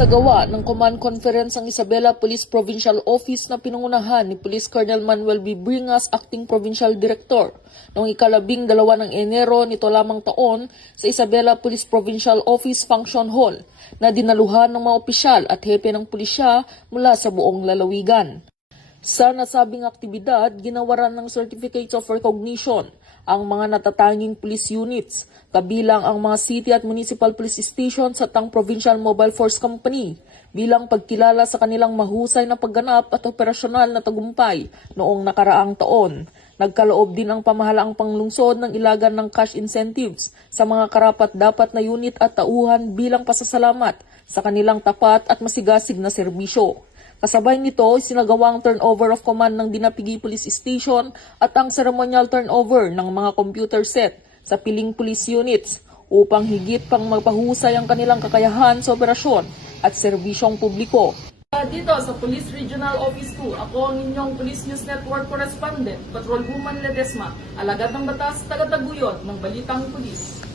Isinasagawa ng command conference ang Isabela Police Provincial Office na pinangunahan ni Police Colonel Manuel B. Bringas, Acting Provincial Director, noong ika-12 ng Enero nito lamang taon sa Isabela Police Provincial Office Function Hall na dinaluhan ng mga opisyal at hepe ng pulisya mula sa buong lalawigan. Sa nasabing aktibidad, ginawaran ng Certificates of Recognition ang mga natatanging police units, kabilang ang mga city at municipal police stations at ang Provincial Mobile Force Company bilang pagkilala sa kanilang mahusay na pagganap at operasyonal na tagumpay noong nakaraang taon. Nagkaloob din ang pamahalaang panglungsod ng ilagan ng cash incentives sa mga karapat-dapat na unit at tauhan bilang pasasalamat sa kanilang tapat at masigasig na serbisyo. Kasabay nito, isinagawang turnover of command ng Dinapigi Police Station at ang ceremonial turnover ng mga computer set sa piling police units upang higit pang magpahusay ang kanilang kakayahan sa operasyon at serbisyong publiko. Dito sa Police Regional Office 2, ako ang inyong Police News Network Correspondent, Patrolwoman Ledesma, alagad ng batas, taga-taguyod ng Balitang Pulis.